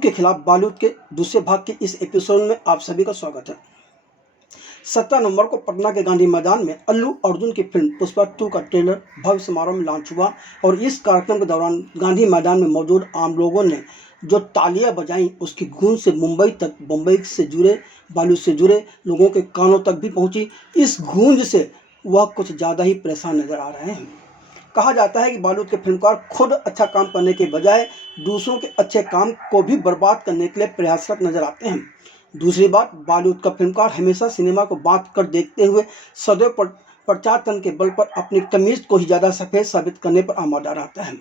के खिलाफ बॉलीवुड के दूसरे भाग के इस एपिसोड में आप सभी का स्वागत है। 17 नवंबर को पटना के गांधी मैदान में अल्लू अर्जुन की फिल्म पुष्पा 2 का ट्रेलर भव्य समारोह में लॉन्च हुआ और इस कार्यक्रम के दौरान गांधी मैदान में मौजूद आम लोगों ने जो तालियां बजाई उसकी गूंज से मुंबई तक बम्बई से जुड़े बॉलीवुड से जुड़े लोगों के कानों तक भी पहुंची। इस गूंज से वह कुछ ज़्यादा ही परेशान नजर आ रहे हैं। कहा जाता है कि बॉलीवुड के फिल्मकार खुद अच्छा काम करने के बजाय दूसरों के अच्छे काम को भी बर्बाद करने के लिए प्रयासरत नजर आते हैं। दूसरी बात, बॉलीवुड का फिल्मकार हमेशा सिनेमा को बांट कर देखते हुए सदैव प्रचार के बल पर अपनी कमीज को ही ज़्यादा सफेद साबित करने पर आमादा रहता है।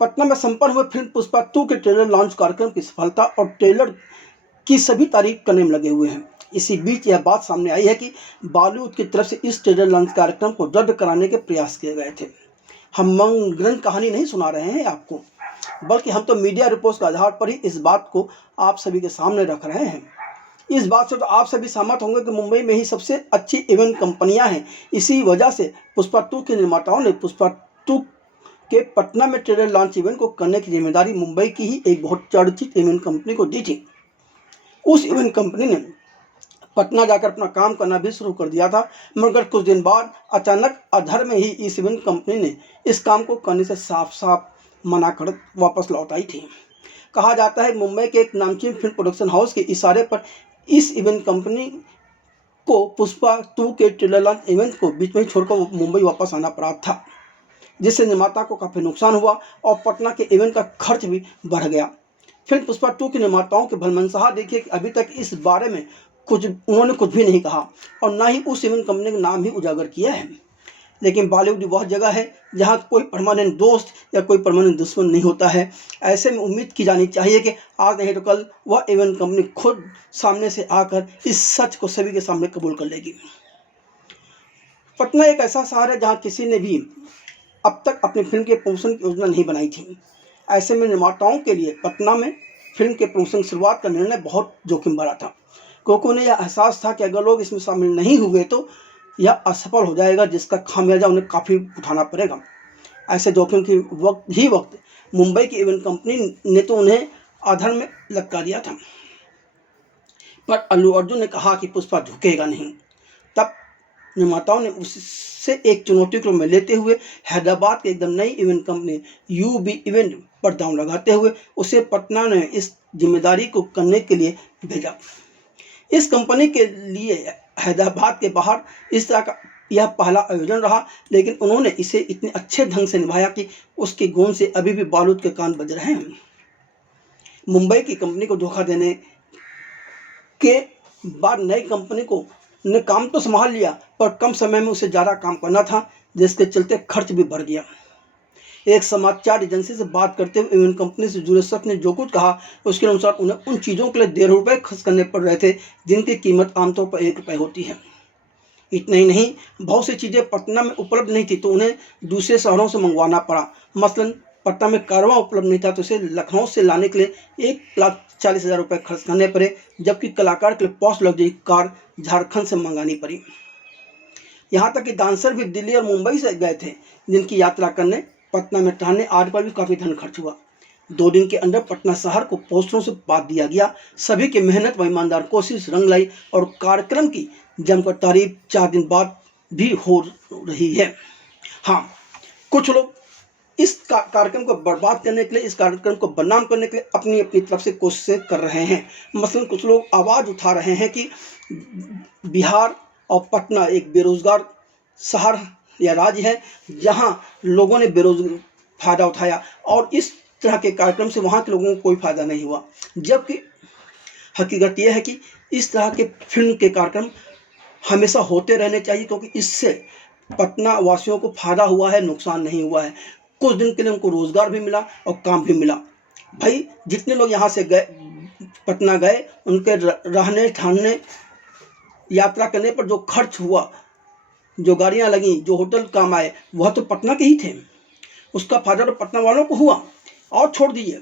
पटना में संपन्न हुए फिल्म पुष्पा 2 के ट्रेलर लॉन्च कार्यक्रम की सफलता और ट्रेलर की सभी तारीफ करने में लगे हुए हैं। इसी बीच यह बात सामने आई है कि बॉलीवुड की तरफ से इस ट्रेलर लॉन्च कार्यक्रम को रद्द कराने के प्रयास किए गए थे। हम मनगढ़ंत कहानी नहीं सुना रहे हैं आपको, बल्कि हम तो मीडिया रिपोर्ट्स के आधार पर ही इस बात को आप सभी के सामने रख रहे हैं। इस बात से तो आप सभी सहमत होंगे कि मुंबई में ही सबसे अच्छी इवेंट कंपनियां हैं। इसी वजह से पुष्पा 2 के निर्माताओं ने पुष्पा 2 के पटना में ट्रेलर लॉन्च इवेंट को करने की जिम्मेदारी मुंबई की ही एक बहुत चर्चित इवेंट कंपनी को दी थी। उस इवेंट कंपनी ने पटना जाकर अपना काम करना भी शुरू कर दिया था, मगर कुछ दिन बाद अचानक अधर में ही इस इवेंट कंपनी ने इस काम को करने से साफ साफ मना कर वापस लौट आई थी। कहा जाता है मुंबई के एक नामचीन फिल्म प्रोडक्शन हाउस के इशारे पर इस इवेंट कंपनी को पुष्पा 2 के ट्रेलर लॉन्च इवेंट को बीच में ही छोड़कर मुंबई वापस आना पड़ा था, जिससे निर्माता को काफ़ी नुकसान हुआ और पटना के इवेंट का खर्च भी बढ़ गया। फिल्म पुष्पा 2 के निर्माताओं के भलमनसाह देखिए कि अभी तक इस बारे में उन्होंने कुछ भी नहीं कहा और ना ही उस इवेंट कंपनी का नाम ही उजागर किया है। लेकिन बॉलीवुड वह जगह है जहां कोई परमानेंट दोस्त या कोई परमानेंट दुश्मन नहीं होता है। ऐसे में उम्मीद की जानी चाहिए कि आज नहीं तो कल वह इवेंट कंपनी खुद सामने से आकर इस सच को सभी के सामने कबूल कर लेगी। पटना एक ऐसा शहर है जहाँ किसी ने भी अब तक अपनी फिल्म के प्रमोशन की योजना नहीं बनाई थी। ऐसे में निर्माताओं के लिए पटना में फिल्म के प्रमोशन की शुरुआत का निर्णय बहुत जोखिम भरा था, क्योंकि उन्हें यह एहसास था कि अगर लोग इसमें शामिल नहीं हुए तो यह असफल हो जाएगा, जिसका खामियाजा उन्हें काफ़ी उठाना पड़ेगा। ऐसे जोखिम के वक्त मुंबई की इवेंट कंपनी ने तो उन्हें अधर में लटका दिया था, पर अल्लू अर्जुन ने कहा कि पुष्पा झुकेगा नहीं। तब निर्माताओं ने उससे एक चुनौती को में लेते हुए हैदराबाद की एकदम नई इवेंट कंपनी यूबी इवेंट पर दांव लगाते हुए उसे पटना में इस जिम्मेदारी को करने के लिए भेजा। इस कंपनी के लिए हैदराबाद के बाहर इस तरह का यह पहला आयोजन रहा, लेकिन उन्होंने इसे इतने अच्छे ढंग से निभाया कि उसकी गूंज से अभी भी बॉलीवुड के कान बज रहे हैं। मुंबई की कंपनी को धोखा देने के बाद नई कंपनी को ने काम तो संभाल लिया, पर कम समय में उसे ज़्यादा काम करना था, जिसके चलते खर्च भी बढ़ गया। एक समाचार एजेंसी से बात करते हुए इवेंट कंपनी से जुड़े शख्स ने जो कुछ कहा उसके अनुसार उन्हें उन चीज़ों के लिए ₹1.5 खर्च करने पड़ रहे थे जिनकी कीमत आमतौर पर ₹1 होती है। इतना ही नहीं, बहुत सी चीज़ें पटना में उपलब्ध नहीं थी तो उन्हें दूसरे शहरों से मंगवाना पड़ा। मसलन पटना में कारवां उपलब्ध नहीं था तो उसे लखनऊ से लाने के लिए ₹1,40,000 खर्च करने पड़े, जबकि कलाकार के लिए पॉश लग्जरी कार झारखंड से मंगानी पड़ी। यहाँ तक कि डांसर भी दिल्ली और मुंबई से गए थे, जिनकी यात्रा करने पटना में ठहरने आदि पर भी काफ़ी धन खर्च हुआ। 2 दिन के अंदर पटना शहर को पोस्टरों से बांध दिया गया। सभी की मेहनत व ईमानदार कोशिश रंग लाई और कार्यक्रम की जमकर तारीफ 4 दिन बाद भी हो रही है। हाँ, कुछ लोग इस कार्यक्रम को बर्बाद करने के लिए, इस कार्यक्रम को बदनाम करने के लिए अपनी अपनी तरफ से कोशिशें कर रहे हैं। मसलन कुछ लोग आवाज़ उठा रहे हैं कि बिहार और पटना एक बेरोजगार शहर या राज्य है जहां लोगों ने बेरोजगार फ़ायदा उठाया और इस तरह के कार्यक्रम से वहां के लोगों को कोई फ़ायदा नहीं हुआ, जबकि हकीकत यह है कि इस तरह के फिल्म के कार्यक्रम हमेशा होते रहने चाहिए, क्योंकि इससे पटना वासियों को फ़ायदा हुआ है, नुकसान नहीं हुआ है। कुछ दिन के लिए उनको रोज़गार भी मिला और काम भी मिला। भाई, जितने लोग यहाँ से गए पटना गए, उनके रहने ठहरने यात्रा करने पर जो खर्च हुआ, जो गाड़ियाँ लगी, जो होटल काम आए, वह तो पटना के ही थे। उसका फायदा तो पटना वालों को हुआ। और छोड़ दीजिए,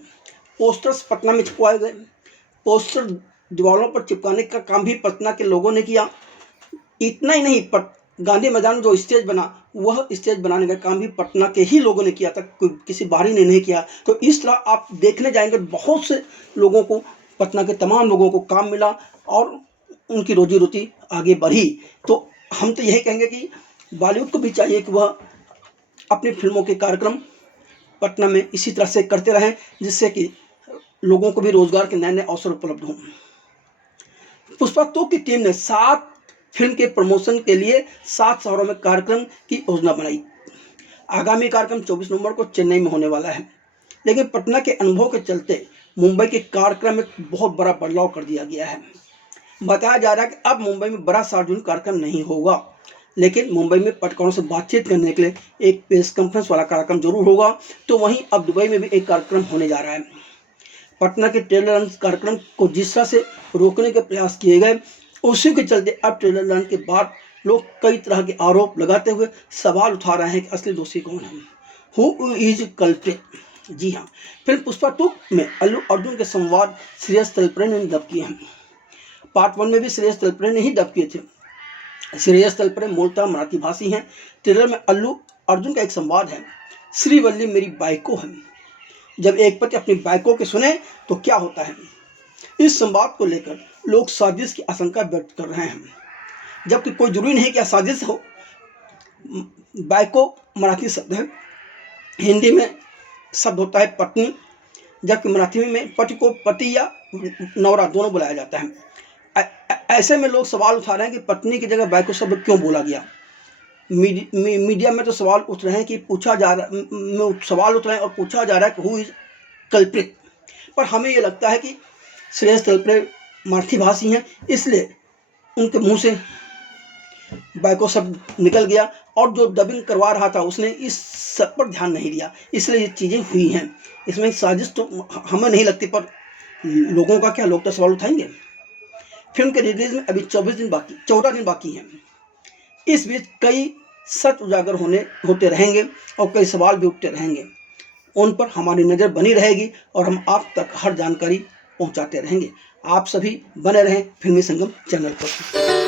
पोस्टर्स पटना में छपवाए गए, पोस्टर दीवारों पर चिपकाने का काम भी पटना के लोगों ने किया। इतना ही नहीं, गांधी मैदान में जो स्टेज बना, वह स्टेज बनाने का काम भी पटना के ही लोगों ने किया था, कोई किसी बाहरी ने नहीं किया। तो इस तरह आप देखने जाएंगे बहुत से लोगों को, पटना के तमाम लोगों को काम मिला और उनकी रोजी रोटी आगे बढ़ी। तो हम तो यही कहेंगे कि बॉलीवुड को भी चाहिए कि वह अपनी फिल्मों के कार्यक्रम पटना में इसी तरह से करते रहें, जिससे कि लोगों को भी रोजगार के नए नए अवसर उपलब्ध हों। पुष्पा 2 की टीम ने 7 फिल्म के प्रमोशन के लिए 7 शहरों में कार्यक्रम की योजना बनाई। आगामी कार्यक्रम 24 नवंबर को चेन्नई में होने वाला है, लेकिन पटना के अनुभव के चलते मुंबई के कार्यक्रम में बहुत बड़ा बदलाव कर दिया गया है। बताया जा रहा है कि अब मुंबई में बड़ा सार्वजनिक कार्यक्रम नहीं होगा, लेकिन मुंबई में पत्रकारों से बातचीत करने के लिए एक प्रेस कॉन्फ्रेंस वाला कार्यक्रम जरूर होगा। तो वहीं अब दुबई में भी एक कार्यक्रम होने जा रहा है। पटना के ट्रेलर लॉन्च कार्यक्रम को जिस तरह से रोकने के प्रयास किए गए, उसी के चलते अब ट्रेलर लॉन्च के बाद लोग कई तरह के आरोप लगाते हुए सवाल उठा रहे हैं कि असली दोषी कौन है, हु इज कल्प्रिट। जी हाँ, फिल्म पुष्पा 2 में अल्लू अर्जुन के संवाद श्रेयस तलपरे ने डब किए हैं। पार्ट 1 में भी श्रेयस तलपरे ने ही डब किए थे। श्रेयस तलपरे मूलतः मराठी भाषी हैं। ट्रेलर में अल्लू अर्जुन का एक संवाद है, श्रीवल्ली मेरी बाइको है, जब एक पति अपनी बाइको के सुने तो क्या होता है। इस संवाद को लेकर लोग साजिश की आशंका व्यक्त कर रहे हैं, जबकि कोई जरूरी नहीं कि साजिश हो। बाइको मराठी शब्द है, हिंदी में शब्द होता है पत्नी, जबकि मराठी में पति को पति या नौरा दोनों बुलाया जाता है। ऐसे में लोग सवाल उठा रहे हैं कि पत्नी की जगह बाइको शब्द क्यों बोला गया। मीडिया में तो सवाल उठ रहे हैं कि सवाल उठ रहे हैं और पूछा जा रहा है कि हु इज कल्प्रिट। पर हमें ये लगता है कि श्रेयस तलपरे मराठी भाषी हैं, इसलिए उनके मुंह से बाइको शब्द निकल गया और जो डबिंग करवा रहा था उसने इस सब पर ध्यान नहीं दिया, इसलिए ये चीज़ें हुई हैं। इसमें साजिश तो हमें नहीं लगती, पर लोगों का क्या, लोग तो सवाल उठाएंगे। फिल्म के रिलीज में अभी 14 दिन बाकी हैं। इस बीच कई सच उजागर होते रहेंगे और कई सवाल भी उठते रहेंगे। उन पर हमारी नज़र बनी रहेगी और हम आप तक हर जानकारी पहुंचाते रहेंगे। आप सभी बने रहें फिल्मी संगम चैनल पर।